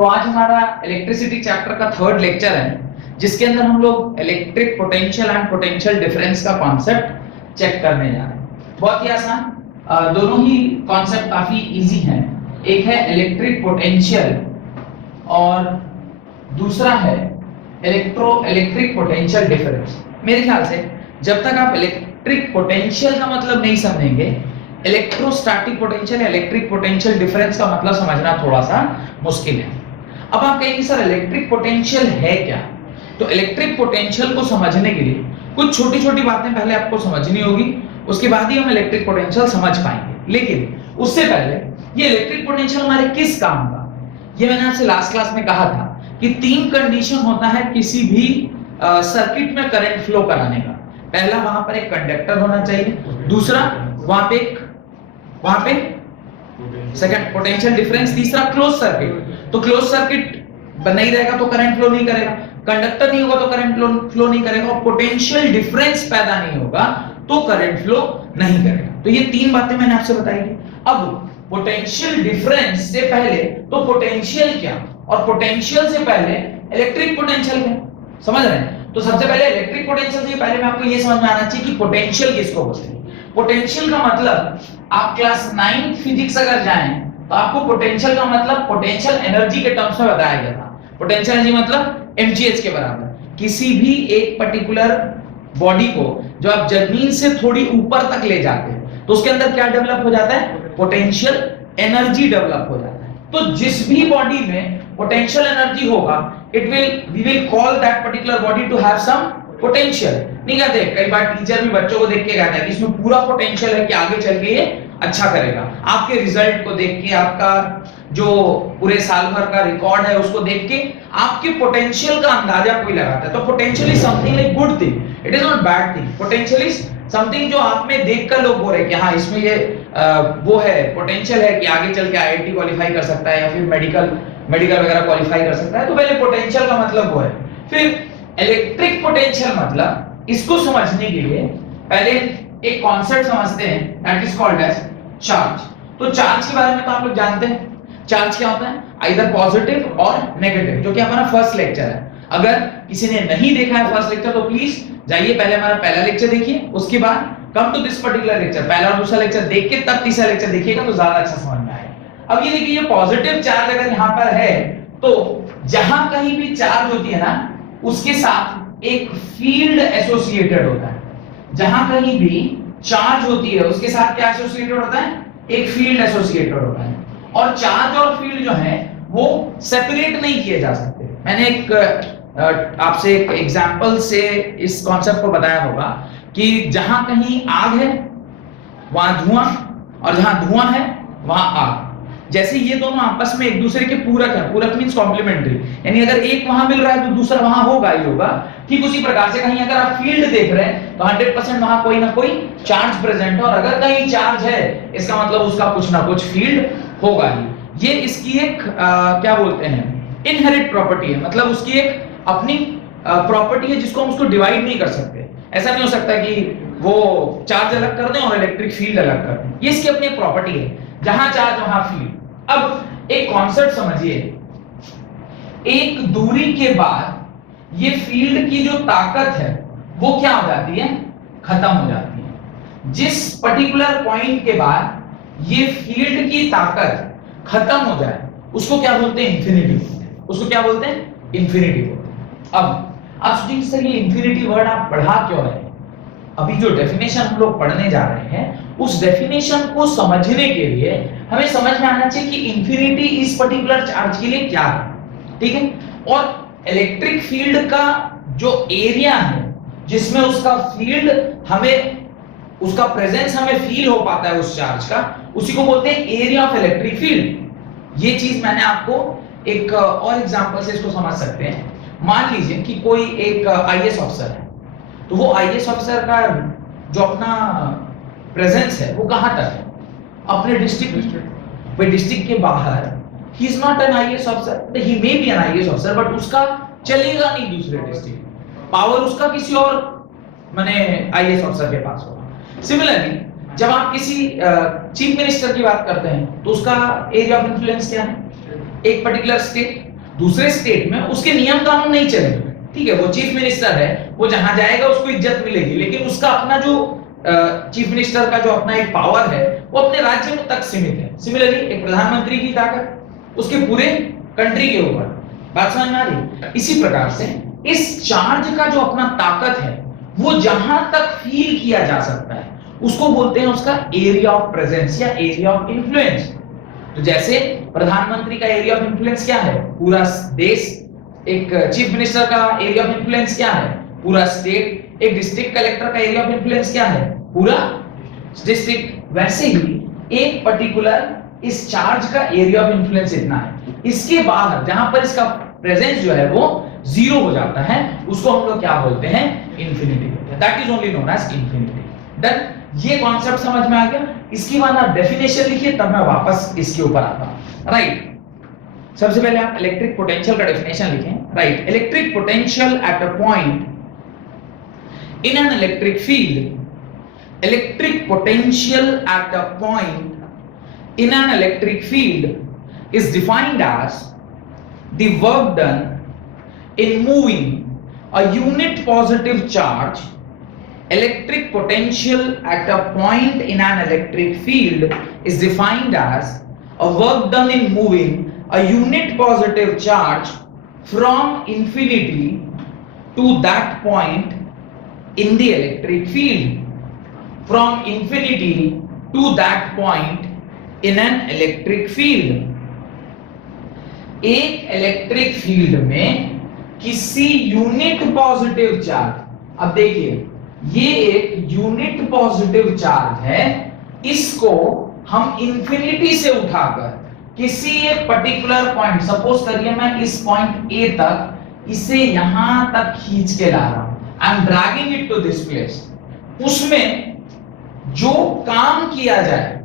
तो आज हमारा इलेक्ट्रिसिटी चैप्टर का थर्ड लेक्चर है, जिसके अंदर हम लोग electric potential and potential difference का कॉन्सेप्ट चेक करने जा रहे हैं। बहुत ही आसान, दोनों ही कॉन्सेप्ट काफी इजी हैं। एक है इलेक्ट्रिक पोटेंशियल और दूसरा है इलेक्ट्रिक पोटेंशियल डिफरेंस। मेरे ख्याल से जब तक आप इलेक्ट्रिक पोटेंशियल का मतलब नहीं समझेंगे, इलेक्ट्रोस्टैटिक पोटेंशियल या इलेक्ट्रिक पोटेंशियल डिफरेंस का मतलब समझना थोड़ा सा मुश्किल है। अब आप कहेंगे सर इलेक्ट्रिक पोटेंशियल है क्या? तो इलेक्ट्रिक पोटेंशियल को समझने के लिए कुछ छोटी छोटी बातें पहले आपको समझनी होगी, उसके बाद ही हम इलेक्ट्रिक पोटेंशियल समझ पाएंगे। लेकिन उससे पहले ये इलेक्ट्रिक पोटेंशियल हमारे किस काम का, ये मैंने आपसे लास्ट क्लास में कहा था कि तीन कंडीशन होता है किसी भी सर्किट में करंट फ्लो कराने का। पहला, वहां पर एक कंडक्टर होना चाहिए। दूसरा, वहां पे सेकंड पोटेंशियल डिफरेंस। तीसरा, क्लोज सर्किट। तो क्लोज सर्किट नहीं रहेगा तो करंट फ्लो नहीं करेगा, कंडक्टर नहीं होगा तो करंट फ्लो नहीं करेगा, और पोटेंशियल डिफरेंस पैदा नहीं होगा तो करंट फ्लो नहीं करेगा। तो ये तीन बातें मैंने आपसे बताई थी। अब पोटेंशियल डिफरेंस से पहले तो पोटेंशियल क्या, और पोटेंशियल से पहले इलेक्ट्रिक पोटेंशियल क्या, समझ रहे हैं? तो सबसे पहले इलेक्ट्रिक पोटेंशियल से पहले मैं आपको ये समझ में आना चाहिए कि पोटेंशियल किसको बोलते हैं। पोटेंशियल का मतलब, आप क्लास 9 फिजिक्स अगर जाएं तो आपको पोटेंशियल का मतलब पोटेंशियल एनर्जी के टर्म्स में बताया गया था। पोटेंशियल एनर्जी मतलब mgh के बराबर। किसी भी एक पर्टिकुलर बॉडी को जो आप जमीन से थोड़ी ऊपर तक ले जाते हैं तो उसके अंदर क्या डेवलप हो जाता है? पोटेंशियल एनर्जी डेवलप हो जाता है। तो जिस भी बॉडी में पोटेंशियल एनर्जी होगा, we will call that particular body to have some potential. नहीं कहते, कई बार टीचर भी बच्चों को देख के कहता है कि इसमें पूरा पोटेंशियल है कि आगे चल के ये अच्छा करेगा। आपके रिजल्ट को देख के, आपका जो पूरे साल भर का रिकॉर्ड है उसको देख के आपके पोटेंशियल का अंदाजा कोई लगाता है। तो potential is something like good thing, it is not bad thing. Potential is something जो आप में देखकर लोग बोल रहे हैं कि हाँ इसमें ये वो है, पोटेंशियल है कि आगे चल के आईआईटी क्वालिफाई कर सकता है या फिर मेडिकल वगैरह क्वालिफाई कर सकता है। तो पहले पोटेंशियल का मतलब वो है। फिर इलेक्ट्रिक पोटेंशियल मतलब, इसको समझने के लिए पहले एक कॉन्सेप्ट समझते हैं, that is called as charge. तो चार्ज के बारे में तो आप लोग जानते हैं, चार्ज क्या होता है? आइदर पॉजिटिव और नेगेटिव, जो कि हमारा फर्स्ट लेक्चर है। अगर किसी ने नहीं देखा है फर्स्ट लेक्चर तो प्लीज जाइए, पहले हमारा पहला लेक्चर देखिए, उसके बाद come to this particular lecture, पहला और दूसरा लेक्चर देख के तब तीसरा लेक्चर देखिएगा तो ज्यादा अच्छा समझ में आएगा। अब ये देखिए, ये पॉजिटिव चार्ज अगर यहाँ पर है तो जहां कहीं भी चार्ज होती है ना, उसके साथ एक फील्ड एसोसिएटेड होता है। जहां कहीं भी चार्ज होती है उसके साथ क्या एसोसिएटेड होता है? एक फील्ड एसोसिएटेड होता है। और चार्ज और फील्ड जो है वो सेपरेट नहीं किए जा सकते। मैंने एक आपसे एक एग्जांपल से इस कॉन्सेप्ट को बताया होगा कि जहां कहीं आग है वहां धुआं, और जहां धुआं है वहां आग। जैसे ये दोनों आपस में एक दूसरे के पूरक हैं, पूरक मींस कॉम्प्लीमेंट्री, यानी अगर एक वहां मिल रहा है तो दूसरा वहां होगा ही होगा। ठीक उसी प्रकार से कहीं अगर आप फील्ड देख रहे हैं तो 100% वहां कोई ना कोई चार्ज प्रेजेंट है, और अगर कहीं चार्ज है इसका मतलब उसका कुछ ना कुछ फील्ड होगा ही। ये इसकी एक क्या बोलते हैं, इनहेरिट प्रॉपर्टी है, मतलब उसकी एक अपनी प्रॉपर्टी है जिसको हम उसको डिवाइड नहीं कर सकते। ऐसा नहीं हो सकता कि वो चार्ज अलग कर दें और इलेक्ट्रिक फील्ड अलग कर दें। ये इसकी अपनी एक प्रॉपर्टी है, जहां चार्ज वहां फील्ड। अब एक कॉन्सेप्ट समझिए, एक दूरी के बाद ये फील्ड की जो ताकत है वो क्या हो जाती है? खत्म हो जाती है। जिस पर्टिकुलर पॉइंट के बाद ये फील्ड की ताकत खत्म हो जाए उसको क्या बोलते हैं? इंफिनिटी। उसको क्या बोलते हैं? इंफिनिटी बोलते हैं। अब आप सोचिए सर ये इंफिनिटी वर्ड आप पढ़ा क्यों रहे हैं? अभी जो डेफिनेशन हम लोग पढ़ने जा रहे हैं उस डेफिनेशन को समझने के लिए हमें समझ में आना चाहिए कि इंफिनिटी इस पर्टिकुलर चार्ज के लिए क्या है। ठीक है? और इलेक्ट्रिक फील्ड का जो एरिया है जिसमें उसका फील्ड हमें, उसका प्रेजेंस हमें फील हो पाता है उस चार्ज का, उसी को बोलते हैं एरिया ऑफ इलेक्ट्रिक फील्ड। ये चीज मैंने आपको एक और एग्जांपल से इसको समझ सकते हैं। मान लीजिए कि कोई एक आईएएस ऑफिसर है, तो वो आईएएस ऑफिसर का जो अपना प्रेजेंस है वो कहां तक है? अपने डिस्ट्रिक्ट। भाई डिस्ट्रिक्ट के बाहर he is not an IAS officer, he may be an IAS officer, but उसका चलेगा नहीं दूसरे डिस्ट्रिक्ट, पावर उसका किसी और माने आईएएस ऑफिसर के पास होगा। सिमिलरली जब आप किसी चीफ मिनिस्टर की बात करते हैं तो उसका एरिया ऑफ इन्फ्लुएंस क्या है? एक पर्टिकुलर स्टेट, दूसरे स्टेट में उसके नियम कानून नहीं चलेंगे, ठीक है, वो चीफ मिनिस्टर है, वो जहां जाएगा उसको इज्जत मिलेगी, लेकिन उसका अपना जो चीफ मिनिस्टर का जो अपना एक पावर है वो अपने राज्य में तक सीमित है। सिमिलरली एक प्रधानमंत्री की ताकत उसके पूरे कंट्री के ऊपर, बात समझ में आ रही? इसी प्रकार से इस चार्ज का जो अपना ताकत है वो जहां तक फील किया जा सकता है उसको बोलते हैं उसका एरिया ऑफ प्रेजेंस या एरिया ऑफ इन्फ्लुएंस। तो जैसे प्रधानमंत्री का एरिया ऑफ इन्फ्लुएंस क्या है? पूरा देश। एक चीफ मिनिस्टर का एरिया ऑफ इन्फ्लुएंस क्या है? पूरा स्टेट। एक डिस्ट्रिक्ट कलेक्टर का एरिया ऑफ इन्फ्लुएंस क्या है? पूरा डिस्ट्रिक्ट। वैसे ही एक पर्टिकुलर इस चार्ज का एरिया ऑफ इन्फ्लुएंस इतना है, इसके बाहर जहां पर इसका प्रेजेंस जो है वो जीरो हो जाता है उसको हम लोग क्या बोलते हैं? Infinity. That is only known as infinity. Then ये कॉन्सेप्ट समझ में आ गया? इसकी बाद आप डेफिनेशन लिखिए, तब मैं वापस इसके ऊपर आता हूं। राइट, सबसे पहले आप इलेक्ट्रिक पोटेंशियल का डेफिनेशन लिखें। Right, electric potential at a point in an electric field, electric potential at a point in an electric field is defined as the work done in moving a unit positive charge. Electric potential at a point in an electric field is defined as a work done in moving a unit positive charge from infinity to that point in the electric field, from infinity to that point in an electric field. एक electric field में किसी unit positive charge, अब देखिए ये एक unit positive charge है, इसको हम इंफिनिटी से उठाकर किसी एक पर्टिकुलर पॉइंट, सपोज करिए मैं इस पॉइंट ए तक इसे यहां तक खींच के ला रहा हूं, I am dragging it to this place, उसमें जो काम किया जाए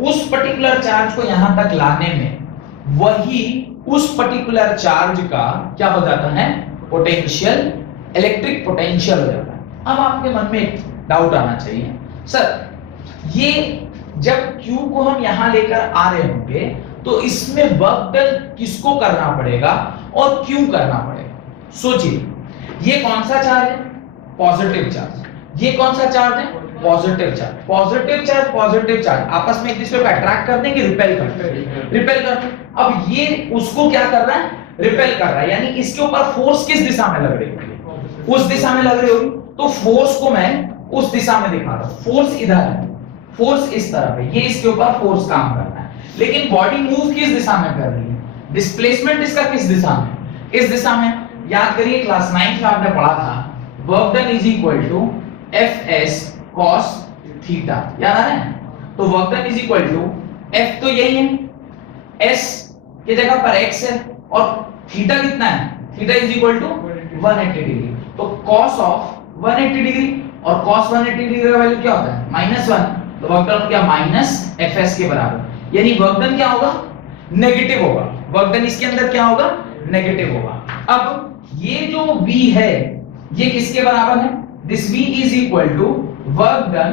उस पर्टिकुलर चार्ज को यहां तक लाने में वही उस पर्टिकुलर चार्ज का क्या हो जाता है? पोटेंशियल, इलेक्ट्रिक पोटेंशियल हो जाता है। अब आपके मन में एक डाउट आना चाहिए, सर ये जब Q को हम यहां लेकर आ रहे होंगे तो इसमें वर्क डन किसको करना पड़ेगा और क्यों करना पड़ेगा? सोचिए, ये कौन सा चार्ज है? Positive charge. ये कौन सा चार्ज है? Positive charge. Positive charge, positive charge आपस में एक दूसरे को अट्रैक्ट करते हैं कि रिपेल करते हैं? रिपेल करते हैं। अब ये उसको क्या कर रहा है? रिपेल कर रहा है, यानी इसके ऊपर फोर्स किस दिशा में लग रही होगी? उस दिशा में लग रही होगी। तो फोर्स को मैं उस दिशा में दिखा रहा हूं, फोर्स इधर है, फोर्स इस तरफ है, ये इसके ऊपर फोर्स काम कर रहा है, लेकिन बॉडी मूव किस दिशा में कर रही है? डिस्प्लेसमेंट इसका किस दिशा में? इस दिशा में। याद करिए क्लास 9 में आपने पढ़ा था work done is equal to Fs cos theta, याद आ रहा है? तो work done is equal to F तो यही है, S की जगह पर x है और थीटा कितना है? Theta is equal to 180 degree. तो cos ऑफ 180 डिग्री और cos 180 डिग्री का वैल्यू क्या होता है? -1। तो वर्क डन क्या? -Fs के बराबर, यानी वर्क डन क्या होगा? नेगेटिव होगा। वर्क डन इसके अंदर क्या होगा? नेगेटिव होगा। अब ये जो V है ये किसके बराबर है? This V is equal to work done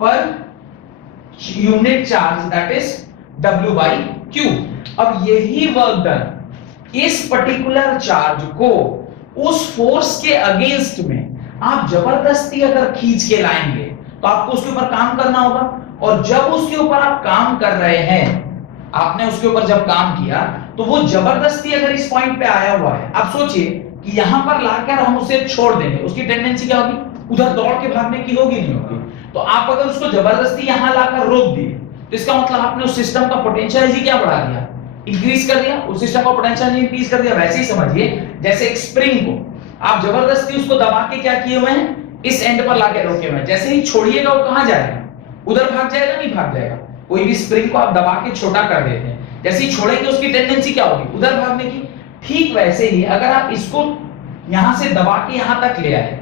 per unit charge that is W by Q। अब यही वर्क डन इस पर्टिकुलर चार्ज को उस फोर्स के अगेंस्ट में आप जबरदस्ती अगर खींच के लाएंगे तो आपको उसके ऊपर काम करना होगा, और जब उसके ऊपर आप काम कर रहे हैं, आपने उसके ऊपर जब काम किया तो वो जबरदस्ती अगर इस पॉइंट पे आया हुआ है, आप सोचिए कि यहां पर लाकर हम उसे छोड़ देंगे, उसकी टेंडेंसी क्या होगी? उधर दौड़ के भागने की होगी, नहीं होगी? तो आप अगर उसको जबरदस्ती यहां लाकर रोक दिए तो इसका मतलब आपने उस सिस्टम का पोटेंशियल एनर्जी क्या बढ़ा दिया? इंक्रीज कर दिया। उस सिस्टम का पोटेंशियल एनर्जी इंक्रीज कर दिया। वैसे ही समझिए जैसे एक स्प्रिंग को आप जबरदस्ती उसको दबा के क्या किए हुए हैं? इस एंड पर लाके रोके हुए हैं। जैसे ही छोड़िएगा वो कहां जाएगा? उधर भाग जाएगा, नहीं भाग जाएगा? कोई भी स्प्रिंग को आप दबा के छोटा कर देते हैं, जैसे ही छोड़ेंगे उसकी टेंडेंसी क्या होगी? उधर भागने की। ठीक वैसे ही अगर आप इसको यहां से दबा के यहां तक ले आए,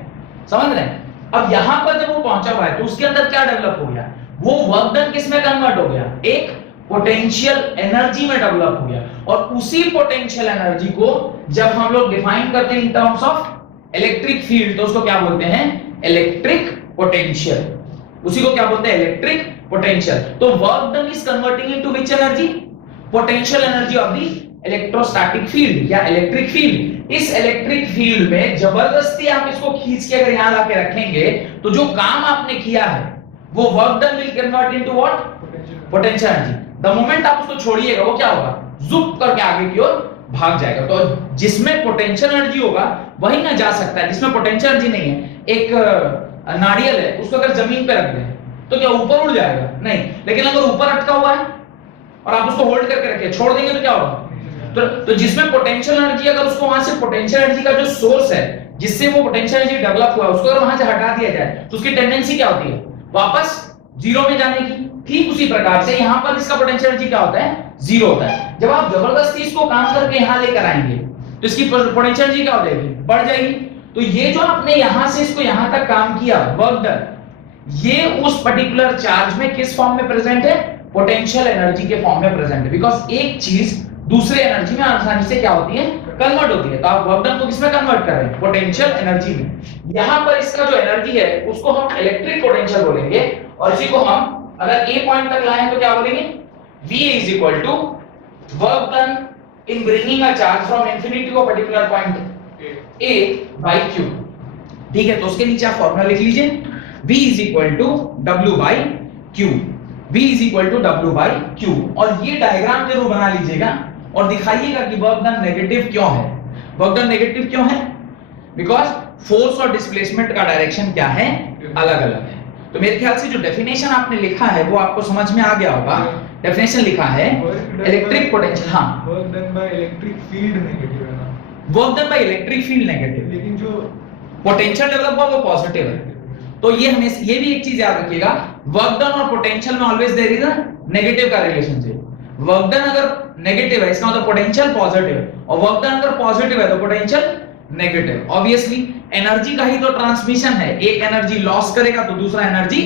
समझ रहे हैं? अब यहां पर जब वो पहुंचा हुआ है तो उसके अंदर क्या डेवलप हो गया? वो वर्क डन किस में कन्वर्ट हो गया? एक पोटेंशियल एनर्जी में डेवलप हो गया। और उसी पोटेंशियल एनर्जी को जब हम लोग डिफाइन करते हैं in terms of electric field तो उसको क्या बोलते हैं? Electric potential. उसी को क्या बोलते हैं? Electric potential. तो work done is converting into which energy? Potential energy of the electrostatic field या इलेक्ट्रिक फील्ड। इस इलेक्ट्रिक फील्ड में जबरदस्ती आप इसको खींच के अगर यहां लाके रखेंगे तो जो काम आपने किया है वो work done will convert into what? Potential energy. The moment आप उसको छोड़िएगा वो क्या होगा? जुप करके आगे की ओर भाग जाएगा। तो जिसमें पोटेंशियल एनर्जी होगा वही ना जा सकता है, जिसमें पोटेंशियल एनर्जी नहीं है। एक नारियल है, उसको अगर जमीन पे रख दें तो क्या ऊपर उड़ जाएगा? नहीं। लेकिन अगर ऊपर अटका हुआ है और आप उसको होल्ड करके रखे छोड़ देंगे तो क्या होगा? तो जिसमें पोटेंशियल एनर्जी, अगर उसको वहां से पोटेंशियल एनर्जी का जो सोर्स है जिससे वो पोटेंशियल एनर्जी डेवलप हुआ है उसको अगर वहां से हटा दिया जाए तो उसकी टेंडेंसी क्या होती है? वापस जीरो में जाने की। ठीक उसी प्रकार से यहां पर इसका पोटेंशियल एनर्जी क्या होता है? जीरो होता है। जब आप जबरदस्ती इसको काम करके यहां लेकर आएंगे तो इसकी पोटेंशियल एनर्जी क्या हो जाएगी? बढ़ जाएगी। तो ये जो आपने यहां से इसको यहां तक काम किया, वर्क डन, ये उस पर्टिकुलर चार्ज में किस फॉर्म में प्रेजेंट है? पोटेंशियल एनर्जी के फॉर्म में प्रेजेंट है। बिकॉज एक चीज दूसरे एनर्जी में आसानी से क्या होती है? कन्वर्ट होती है। तो आप वर्क डन को किसमें कन्वर्ट कर रहे हैं? पोटेंशियल एनर्जी में। यहां पर इसका जो एनर्जी है उसको हम इलेक्ट्रिक पोटेंशियल बोलेंगे और इसी को हम अगर ए पॉइंट तक लाएं तो क्या बोलेंगे? V is equal to work done in bringing a charge from infinity to a particular point A by Q। ठीक है, तो उसके नीचे आप फॉर्मूला लिख लीजिए, V is equal to W by Q। V is equal to W by Q। और ये डायग्राम जरूर बना लीजिएगा और दिखाइएगा कि वर्क डन नेगेटिव क्यों है। वर्क डन नेगेटिव क्यों है? बिकॉज फोर्स और डिस्प्लेसमेंट का डायरेक्शन क्या है? अलग अलग है। तो मेरे ख्याल से जो डेफिनेशन आपने लिखा है वो आपको समझ में आ गया होगा। डेफिनेशन लिखा है इलेक्ट्रिक पोटेंशियल, हाँ, work done by electric field negative है ना, work done by electric field negative, लेकिन जो पोटेंशियल डेवलप हुआ वो पॉजिटिव है। तो ये हमें ये भी एक चीज याद रखिएगा, वर्क डन और पोटेंशियल में always there is a negative का रिलेशनशिप। वर्क डन अगर नेगेटिव है इसका मतलब पोटेंशियल पॉजिटिव है, और वर्क डन अगर पॉजिटिव है तो पोटेंशियल नेगेटिव। ऑब्वियसली एनर्जी का ही तो ट्रांसमिशन है, एक एनर्जी लॉस करेगा तो दूसरा एनर्जी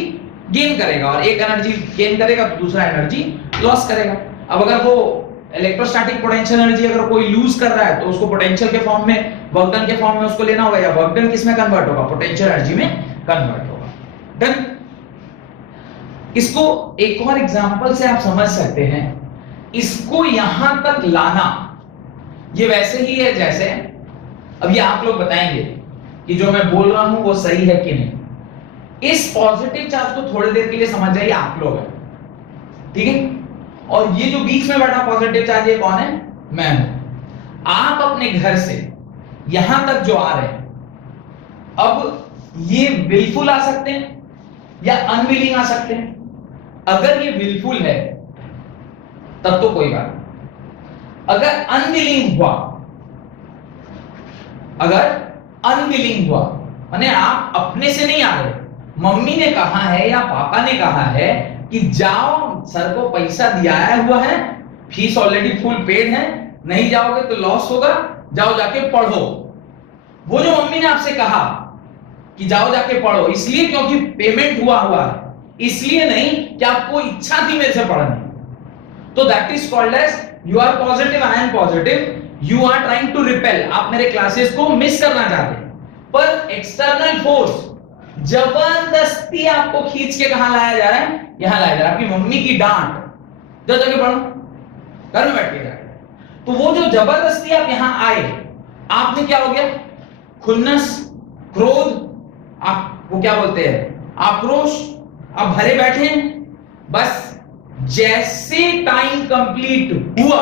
गेन करेगा, और एक एनर्जी गेन करेगा तो दूसरा एनर्जी लॉस करेगा। अब अगर वो इलेक्ट्रोस्टैटिक पोटेंशियल एनर्जी अगर कोई यूज कर रहा है तो उसको पोटेंशियल के फॉर्म में, वर्क डन के फॉर्म में उसको लेना होगा, या वर्क डन किस में कन्वर्ट होगा? पोटेंशियल एनर्जी में कन्वर्ट होगा। डन। इसको एक और एग्जांपल से आप समझ सकते हैं। इसको यहां तक लाना ये वैसे ही है जैसे, अब ये आप लोग बताएंगे कि जो मैं बोल रहा हूं वो सही है कि नहीं। इस पॉजिटिव चार्ज को थोड़ी देर के लिए समझ जाइए आप लोग, ठीक है? और ये जो बीच में बैठा पॉजिटिव चार्ज ये कौन है? मैं हूं। आप अपने घर से यहां तक जो आ रहे हैं, अब ये विलफुल आ सकते हैं या अनविलिंग आ सकते हैं। अगर ये विलफुल है तब तो कोई बात नहीं। अगर अनविलिंग हुआ, अगर अनविलिंग हुआ माने आप अपने से नहीं आ रहे, मम्मी ने कहा है या पापा ने कहा है कि जाओ, सर को पैसा दिया हुआ है, फीस ऑलरेडी फुल पेड है, नहीं जाओगे तो लॉस होगा, जाओ जाके पढ़ो। वो जो मम्मी ने आपसे कहा कि जाओ जाके पढ़ो, इसलिए क्योंकि पेमेंट हुआ है, इसलिए नहीं कि आपको इच्छा थी मेरे से पढ़ने। तो that is called as you are positive, I am positive, you are trying to repel, आप मेरे क्लासेस को मिस करना चाहते हैं, पर एक्सटर्नल फोर्स जबरदस्ती आपको खींच के कहां लाया जा रहा है? यहां लाया जा रहा है। आपकी मम्मी की डांट, जो जगह पढ़ो, घर में बैठ के जाके। तो वो जो जबरदस्ती आप यहां आए, आपने क्या हो गया? खुन्नस, क्रोध, आप वो क्या बोलते हैं, आक्रोश, आप भरे बैठे हैं। बस जैसे टाइम कंप्लीट हुआ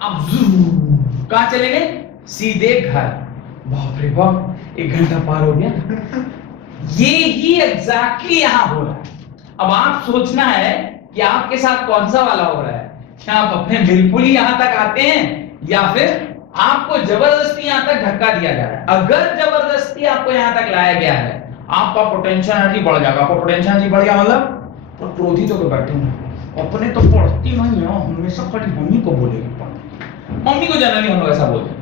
आप कहां चले गए? सीधे घर। बाप रे बाप, 1 घंटा पार हो गया। ये ही एग्जैक्टली यहां हो रहा है। अब आप सोचना है कि आपके साथ कौन सा वाला हो रहा है, क्या आप अपने बिल्कुल ही यहां तक आते हैं या फिर आपको जबरदस्ती यहां तक धक्का दिया जा रहा है। अगर जबरदस्ती आपको यहां तक लाया गया है, आपका पोटेंशियल एनर्जी बढ़ जाएगा। आपका पोटेंशियल एनर्जी बढ़ गया मतलब तो क्रोधित होकर बैठे हैं, अपने तो पढ़ती नहीं है, हमेशा खाली मम्मी को बोलेगी पढ़ने। मम्मी को जनरली हम लोग ऐसा बोलते हैं,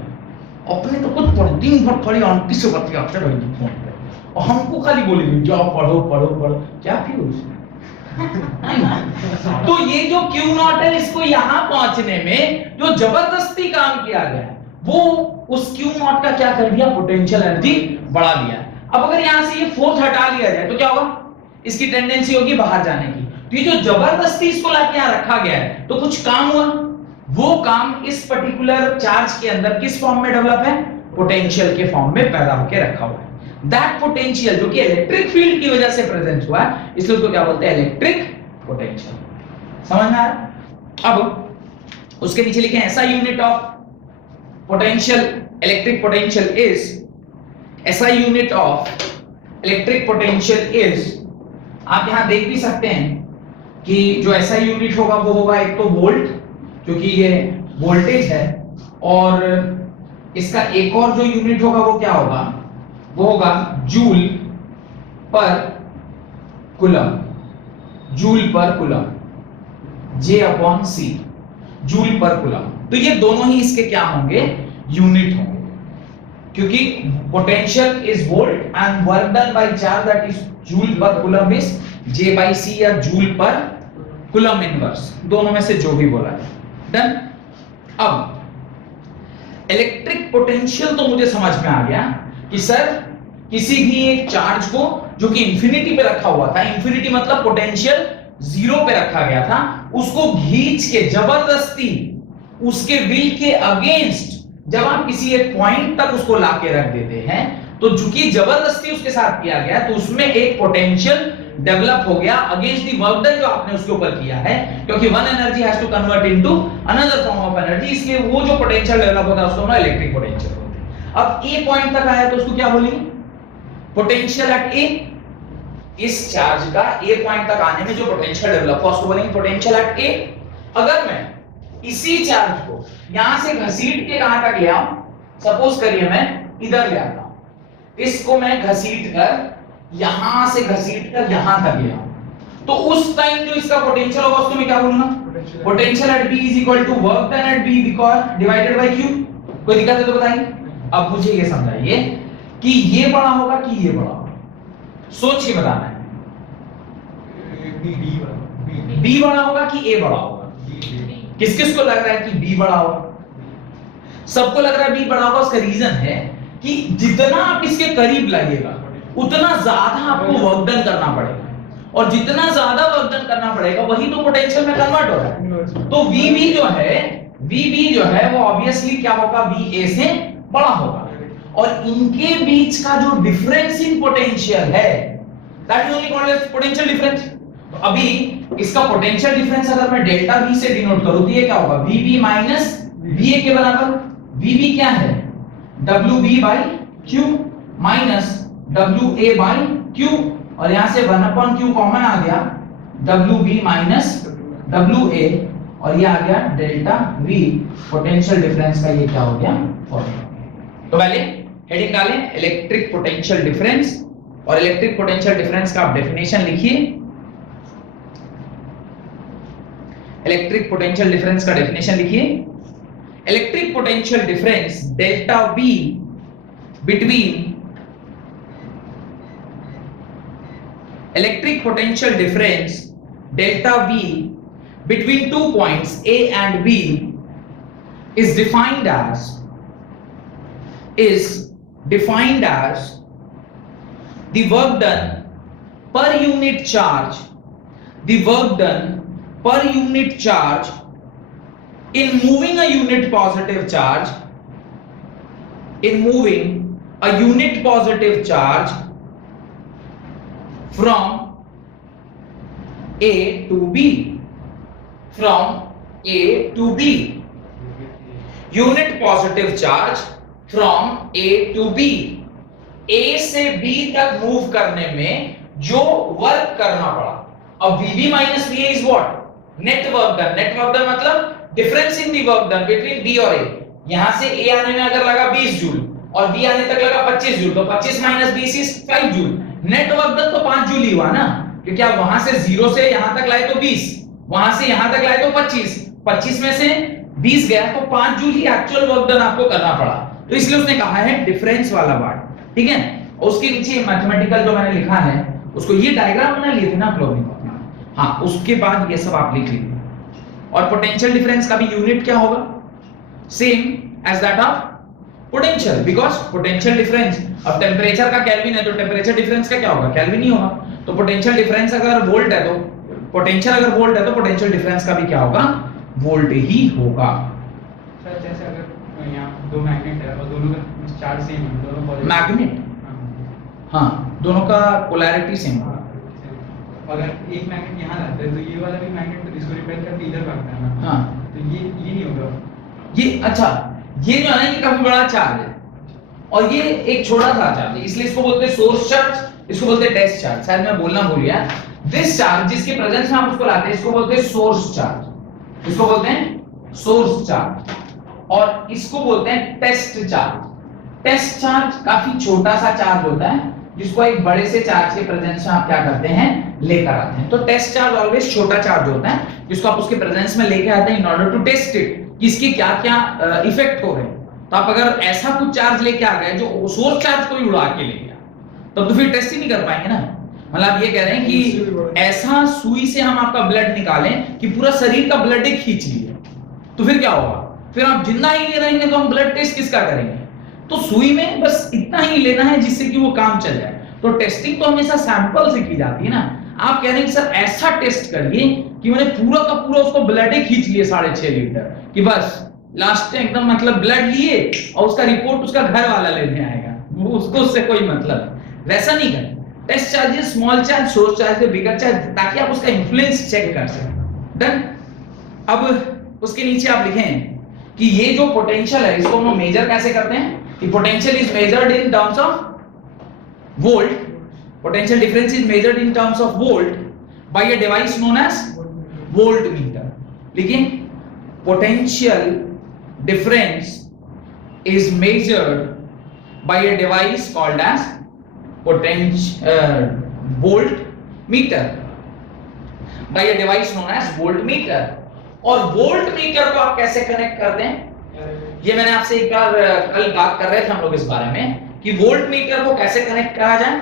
अपने तो कुछ पढ़ती नहीं, बहुत खाली आंटी से बतियाते रहेगी फोन पे, और हमको खाली बोलेगी जाओ पढ़ो पढ़ो पढ़ो। क्या फ्यूज तो ये जो क्यू नॉट है, इसको यहां पहुंचने में जो जबरदस्ती काम किया गया है, वो उस क्यू नॉट का क्या कर दिया? पोटेंशियल एनर्जी बढ़ा दिया। अब अगर यहां से ये फोर्स हटा लिया जाए तो क्या होगा? इसकी टेंडेंसी होगी बाहर जाने की। तो ये जो जबरदस्ती इसको लाके यहां रखा गया है, तो कुछ काम हुआ, वो काम इस पर्टिकुलर चार्ज के अंदर किस फॉर्म में डेवलप है, पोटेंशियल के फॉर्म में पैदा होकर रखा हुआ है। दैट पोटेंशियल जो कि इलेक्ट्रिक फील्ड की वजह से प्रेजेंट हुआ है, इसलिए उसको क्या बोलते हैं, इलेक्ट्रिक पोटेंशियल। समझ में आया? अब उसके नीचे लिखे ऐसा unit of potential electric potential is, ऐसा unit of electric potential is, आप यहां देख भी सकते हैं कि जो ऐसा यूनिट होगा वो होगा एक तो वोल्ट, क्योंकि ये वोल्टेज है, और इसका एक और जो यूनिट होगा वो क्या होगा, वो होगा जूल पर कूलम, जूल पर कूलम, J/C, जूल पर कूलम। तो ये दोनों ही इसके क्या होंगे, यूनिट होंगे, क्योंकि potential is volt and work done by charge that is joule पर कूलम इज J/C या जूल पर कूलम इनवर्स, दोनों में से जो भी बोला है। डन। अब इलेक्ट्रिक पोटेंशियल तो मुझे समझ में आ गया कि सर किसी भी एक चार्ज को जो कि इंफिनिटी पे रखा हुआ था, इंफिनिटी मतलब पोटेंशियल जीरो पे रखा गया था, उसको खींच के जबरदस्ती उसके विल के अगेंस्ट जब आप किसी एक पॉइंट तक उसको लाके रख देते हैं, तो चूंकि जबरदस्ती उसके साथ किया गया तो उसमें एक पोटेंशियल डेवलप हो गया अगेंस्ट द वर्क डन जो आपने उसके ऊपर किया है, क्योंकि one energy has to convert into another form of energy, इसलिए वो जो पोटेंशियल डेवलप होता है उसको हम इलेक्ट्रिक पोटेंशियल बोलते हैं। अब ए पॉइंट तक आया तो उसको क्या बोलेंगे, पोटेंशियल एट ए। इस चार्ज का ए पॉइंट तक आने में जो पोटेंशियल डेवलप हुआ उसको बोलेंगे पोटेंशियल एट ए। अगर मैं इसी चार्ज को यहां से घसीट के कहां तक ले आऊं, सपोज करिए मैं इधर ले आता हूं, इसको मैं घसीट कर यहां से घसीट कर यहां तक ले आऊं, तो उस टाइम जो इसका पोटेंशियल होगा उसको मैं क्या बोलूंगा, potential at B is equal to work done at B because divided by Q. कोई दिक्कत है तो बताइए। अब मुझे ये समझाइए कि ये बड़ा होगा कि ये बड़ा होगा, सोच के बताना है। बी बड़ा होगा कि ए बड़ा होगा, किस किस को लग रहा है कि बी बड़ा होगा, सबको लग रहा है बी बड़ा होगा। उसका रीजन है कि जितना आप इसके करीब लाइएगा उतना ज्यादा आपको वर्क डन करना पड़ेगा, और जितना ज्यादा वर्क डन करना पड़ेगा वही तो पोटेंशियल में कन्वर्ट हो रहा है। तो VB जो है वो ऑब्वियसली क्या होगा, VA से बड़ा होगा, और इनके बीच का जो डिफरेंस इन पोटेंशियल है that is only called as potential difference. अभी इसका पोटेंशियल डिफरेंस अगर मैं डेल्टा V से डिनोट करूं तो ये क्या होगा, VB माइनस VA के बराबर। VB क्या है, WB by Q minus WA by Q, और यहां से 1/Q कॉमन आ गया, WB माइनस WA, और ये आ गया डेल्टा V, पोटेंशियल डिफरेंस का ये क्या हो गया, फॉर्मूला। तो पहले हेडिंग डालें इलेक्ट्रिक पोटेंशियल डिफरेंस, और इलेक्ट्रिक पोटेंशियल डिफरेंस का आप डेफिनेशन लिखिए। इलेक्ट्रिक पोटेंशियल डिफरेंस का डेफिनेशन लिखिए, electric potential difference delta V between electric potential difference delta V between 2 points A and B is defined as the work done per unit charge, the work done per unit charge in moving a unit positive charge, in moving a unit positive charge from A to B, from A to B, unit positive charge from A to B, A से B तक move करने में जो work करना पड़ा। अब VB minus VA is what? Net work done. Net work done मतलब difference in the work done between B और A। यहां से A आने में अगर लगा 20 जूल और B आने तक लगा 25 जूल, तो 25 minus 20 is 5 joule. Net work done तो 5 जूल ही हुआ ना, क्योंकि आप वहां से 0 से यहां तक लाए तो 20, वहां से यहां तक लाए तो 25, 25 में से 20 गया तो 5 जूल ही एक्चुअल वर्क डन आपको करना पड़ा। तो इसलिए उसने कहा है डिफरेंस वाला पार्ट, ठीक है। और उसके नीचे मैथमेटिकल जो मैंने लिखा है उसको, ये डायग्राम बना लिए थे ना आप लोगों ने, हाँ, उसके बाद ये सब आप लिख लीजिए। और पोटेंशियल डिफरेंस का भी यूनिट क्या होगा, same as that of potential, because potential difference, अब टेम्परेचर का केल्विन है तो टेम्परेचर डिफरेंस का क्या होगा, केल्विन ही होगा। तो पोटेंशियल डिफरेंस अगर वोल्ट है तो पोटेंशियल अगर वोल्ट है तो पोटेंशियल डिफरेंस का भी क्या होगा, वोल्ट ही होगा। दो मैग्नेट है और दोनों का चार्ज सेम है, दोनों पॉजिटिव। मैग्नेट, हाँ दोनों का पोलैरिटी सेम होगा। अगर एक मैग्नेट यहाँ रहता है तो ये वाला भी मैग्नेट इसको रिपेल करके इधर भागता है ना, हाँ तो ये नहीं होगा। ये अच्छा, ये जो है ना ये काफी बड़ा चार्ज है और ये एक छोटा सा चार्ज है, इसलिए इसको बोलते हैं सोर्स चार्ज, इसको बोलते हैं टेस्ट चार्ज। शायद मैं बोलना भूल गया। दिस चार्ज जिसके प्रेजेंस में आप उसको लाते हैं इसको बोलते हैं सोर्स चार्ज, इसको बोलते हैं सोर्स चार्ज, और इसको बोलते हैं टेस्ट चार्ज। टेस्ट चार्ज काफी छोटा सा चार्ज होता है जिसको एक बड़े से चार्ज के प्रेजेंस में आप क्या करते हैं, लेकर आते हैं। तो टेस्ट चार्ज ऑलवेज छोटा चार्ज होता है जिसको आप उसके प्रेजेंस में लेके आते हैं in order to test it कि इसके क्या क्या इफेक्ट हो रहे हैं। तो आप अगर ऐसा कुछ चार्ज लेके आ गए जो सोर्स चार्ज को ही उड़ा के ले गया तब तो फिर टेस्ट ही नहीं कर पाएंगे ना। मतलब ये कह रहे हैं कि ऐसा सुई से हम आपका ब्लड निकालें कि पूरा शरीर का ब्लड ही खींच लिए, तो फिर क्या होगा, फिर आप जिंदा ही नहीं रहेंगे तो हम ब्लड टेस्ट किसका करेंगे। तो सुई में बस इतना ही लेना है जिससे कि वो काम चल जाए। तो टेस्टिंग तो हमेशा सैंपल से की जाती है ना। आप कह रहे हैं कि सर ऐसा टेस्ट करिए कि मैंने पूरा का पूरा उसको ब्लड ही खींच लिए 6.5 लीटर, कि बस लास्ट में एकदम मतलब ब्लड लिए और उसका रिपोर्ट उसका घर वाला लेने आएगा, वो उसको उससे कोई मतलब, वैसा नहीं करें। Test charges small charge, source charge, bigger charge, ताकि आप उसका इन्फ्लुएंस चेक कर सकें। डन। अब उसके नीचे आप लिखें कि ये जो पोटेंशियल है इसको हम मेजर कैसे करते हैं, कि potential is measured in terms of volt, potential difference is measured in terms of volt by a device known as voltmeter। लेकिन potential difference is measured by a device called as voltmeter, by a device known as voltmeter। और voltmeter को आप कैसे connect करते हैं, ये मैंने आपसे एक बार कल बात कर रहे थे हम लोग इस बारे में कि वोल्टमीटर को कैसे कनेक्ट करा जाए।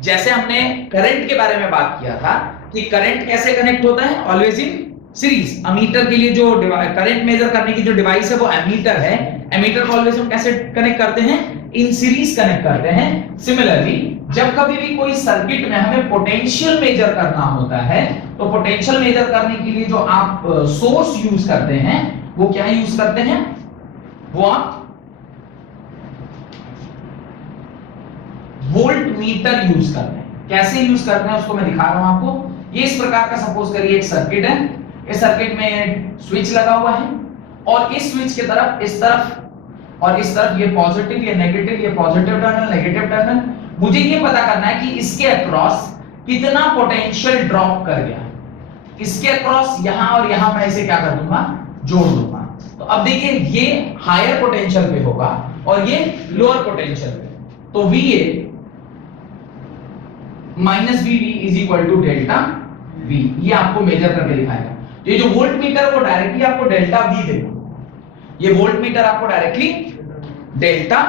जैसे हमने करंट के बारे में बात किया था कि करंट कैसे कनेक्ट होता है, ऑलवेज इन सीरीज। अमीटर के लिए जो करंट मेजर करने की जो डिवाइस है वो एमीटर है, एमीटर को ऑलवेज हम कैसे कनेक्ट करते हैं, इन सीरीज कनेक्ट करते हैं। सिमिलरली जब कभी भी कोई सर्किट में हमें पोटेंशियल मेजर करना होता है तो पोटेंशियल मेजर करने के लिए जो आप सोर्स यूज करते हैं वो क्या यूज करते हैं, वो आप वोल्टमीटर यूज करते हैं। कैसे यूज करते हैं उसको मैं दिखा रहा हूं आपको। ये इस प्रकार का सपोज करिए एक सर्किट है, इस सर्किट में स्विच लगा हुआ है और इस स्विच की तरफ इस तरफ और इस तरफ ये पॉजिटिव ये नेगेटिव, ये पॉजिटिव टर्मिनल नेगेटिव टर्मिनल। मुझे ये पता करना है कि इसके अक्रॉस कितना पोटेंशियल ड्रॉप कर गया। इसके अक्रॉस यहां और यहां मैं इसे क्या कर दूंगा, जोड़ दूंगा। तो अब देखिए ये हायर पोटेंशियल पे होगा और ये लोअर पोटेंशियल पे, तो VA minus VB is equal to delta V। ये आपको मेजर करके दिखाएगा। ये जो वोल्ट मीटर वो डायरेक्टली आपको डेल्टा V देगा, ये वोल्ट मीटर आपको डायरेक्टली डेल्टा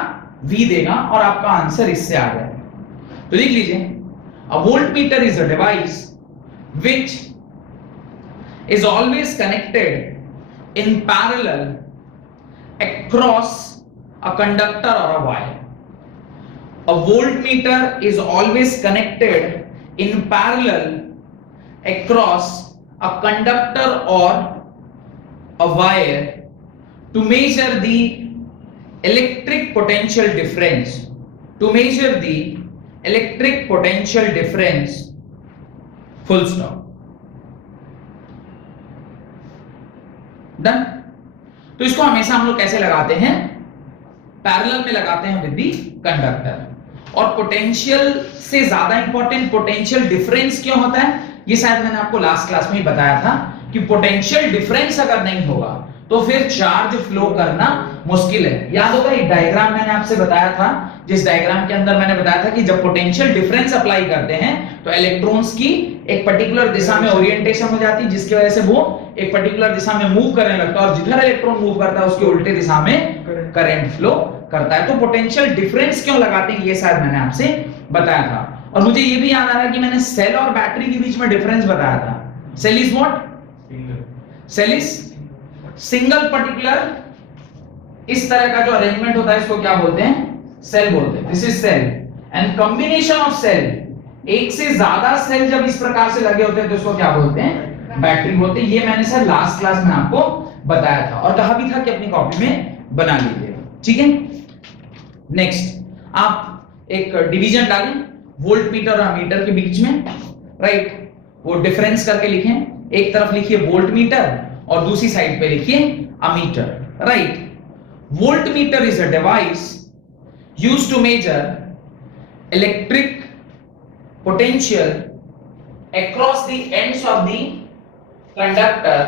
V देगा और आपका आंसर इससे आ जाएगा। तो लिख लीजिए, a volt meter is a device which is always connected in parallel across a conductor or a wire। A voltmeter is always connected in parallel across a conductor or a wire to measure the electric potential difference, to measure the electric potential difference, full stop। Done. तो इसको हमेशा हम लोग कैसे लगाते हैं, parallel में लगाते हैं विद दी कंडक्टर। और पोटेंशियल से ज्यादा इंपॉर्टेंट पोटेंशियल डिफरेंस क्यों होता है, ये शायद मैंने आपको लास्ट क्लास में ही बताया था कि पोटेंशियल डिफरेंस अगर नहीं होगा तो फिर चार्ज फ्लो करना मुश्किल है। याद होगा एक डायग्राम मैंने आपसे बताया था, जिस डायग्राम के अंदर मैंने बताया था कि जब पोटेंशियल डिफरेंस अप्लाई करते हैं तो इलेक्ट्रॉन्स की एक पर्टिकुलर दिशा में ओरिएंटेशन हो जाती है जिसकी वजह से वो एक पर्टिकुलर दिशा में मूव करने लगता है और जिधर इलेक्ट्रॉन मूव करता है उसके उल्टे दिशा में करंट फ्लो करता है। तो पोटेंशियल डिफरेंस क्यों लगाते हैं ये शायद मैंने आपसे बताया था। और मुझे ये भी याद आ रहा है कि मैंने सेल और बैटरी के बीच में डिफरेंस बताया था। Cell is what, cell is single particular, इस तरह का जो अरेंजमेंट होता है इसको क्या बोलते हैं, सेल बोलते हैं। This is cell and combination of cell, एक से ज्यादा सेल जब इस प्रकार से लगे होते हैं तो इसको क्या बोलते हैं, बैटरी बोलते हैं। ये मैंने सर लास्ट क्लास में आपको बताया था और कहा भी था कि अपनी कॉपी में बना लीजिएगा। ठीक है। नेक्स्ट आप एक डिवीजन डालें वोल्ट मीटर और अमीटर के बीच में, राइट, वो डिफरेंस करके लिखें, एक तरफ लिखिए वोल्ट मीटर और दूसरी साइड पे लिखिए ammeter, right. Volt metre is a device used to measure electric potential across the ends of the conductor.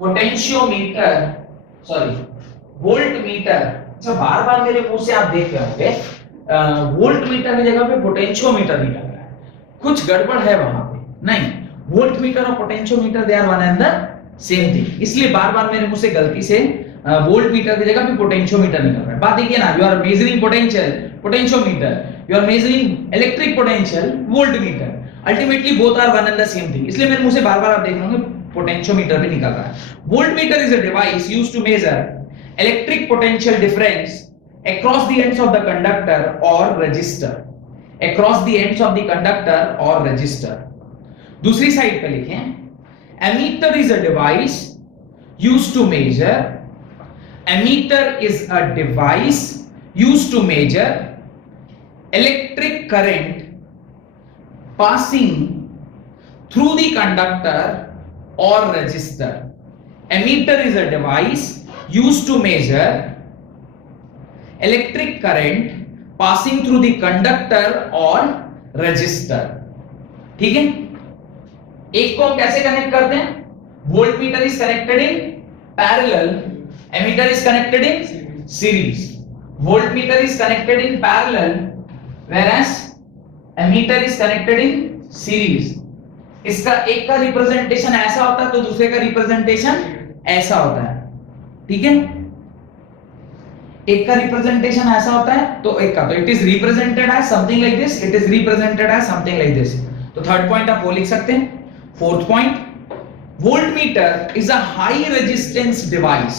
Potentiometer, sorry voltmeter, अच्छा बार बार मेरे मुंह से आप देख रहे होंगे वोल्टमीटर की जगह पे पोटेंशियोमीटर निकल रहा है, कुछ गड़बड़ है वहां पे, नहीं, वोल्टमीटर और potentiometer they are one and the same thing, इसलिए बार बार मेरे मुंह से गलती से वोल्टमीटर की जगह पे पोटेंशियोमीटर निकल रहा है। बात देखिए ना, you are measuring potential potentiometer, you are measuring electric potential voltmeter, ultimately both are one and the same thing, इसलिए मेरे मुंह से बार बार आप देख रहे होंगे पोटेंशियोमीटर भी निकल रहा है। Voltmeter is a device used to measure electric potential difference across the ends of the conductor or resistor, across the ends of the conductor or resistor। दूसरी साइड पे लिखें ammeter is a device used to measure, ammeter is a device used to measure electric current passing through the conductor or resistor। Ammeter is a device used to measure electric current passing through the conductor or resistor। ठीक है, एक को हम कैसे connect करते हैं, voltmeter is connected in parallel, ammeter is connected in series. Voltmeter is connected in parallel whereas ammeter is connected in series. इसका एक का रिप्रेजेंटेशन ऐसा होता है तो दूसरे का रिप्रेजेंटेशन ऐसा होता है, ठीक है, एक का रिप्रेजेंटेशन ऐसा होता है तो एक का, तो it is represented as something like this, it is represented as something like this. तो थर्ड पॉइंट आप वो लिख सकते हैं। Fourth point, voltmeter is a high resistance device,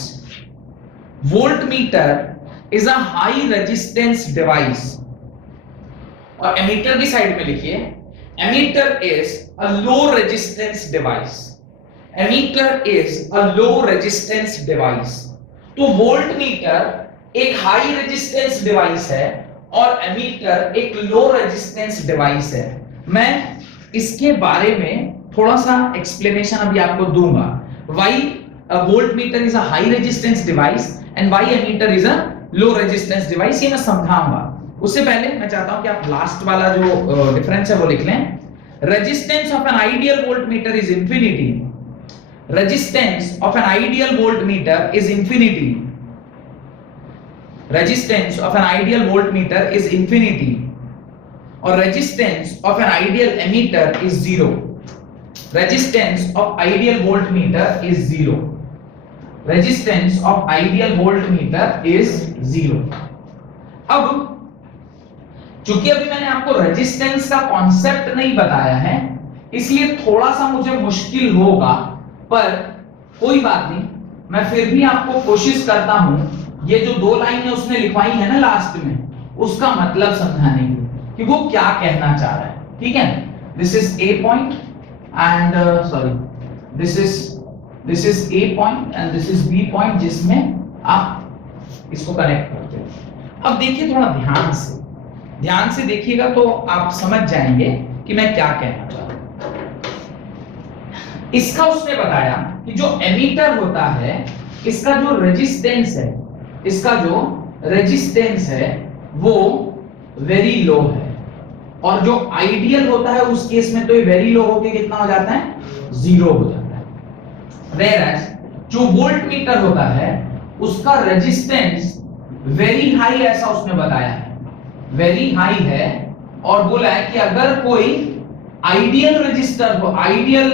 voltmeter is a high resistance device. और एमीटर की side में लिखिए ammeter is a low resistance device, ammeter is a low resistance device. तो वोल्टमीटर एक हाई रेजिस्टेंस डिवाइस है और ammeter एक लो resistance device है। मैं इसके बारे में थोड़ा सा एक्सप्लेनेशन अभी आपको दूंगा, why a voltmeter is a high resistance device and why ammeter is a low resistance device, ये मैं समझाऊंगा। उससे पहले मैं चाहता हूं कि आप लास्ट वाला जो डिफरेंस है वो लिख लें। Resistance of an ideal voltmeter is infinity, resistance of an ideal voltmeter is infinity, resistance of an ideal voltmeter is infinity, और resistance of an ideal ammeter is zero, resistance of ideal voltmeter is zero, resistance of ideal voltmeter is zero. अब चूंकि अभी मैंने आपको resistance का concept नहीं बताया है इसलिए थोड़ा सा मुझे मुश्किल होगा, पर कोई बात नहीं, मैं फिर भी आपको कोशिश करता हूं ये जो दो लाइनें उसने लिखवाई है ना लास्ट में, उसका मतलब समझाने की कि वो क्या कहना चाह रहा है, ठीक है। This is A point and sorry this is A point and this is B point जिसमें आप इसको कनेक्ट करते हो। अब देखिए थोड़ा ध्यान से देखिएगा तो आप समझ जाएंगे कि मैं क्या कहना चाहता हूं। इसका उसने बताया कि जो एमीटर होता है इसका जो रेजिस्टेंस है, इसका जो रेजिस्टेंस है वो वेरी लो है, और जो आइडियल होता है उस केस में तो ये वेरी लो होके कितना हो जाता है, जीरो हो जाता है। वेयरएज जो वोल्टमीटर होता है उसका रेजिस्टेंस वेरी हाई, ऐसा उसने बताया है, वेरी हाई है, और बोला है कि अगर कोई आइडियल रेजिस्टर हो, आइडियल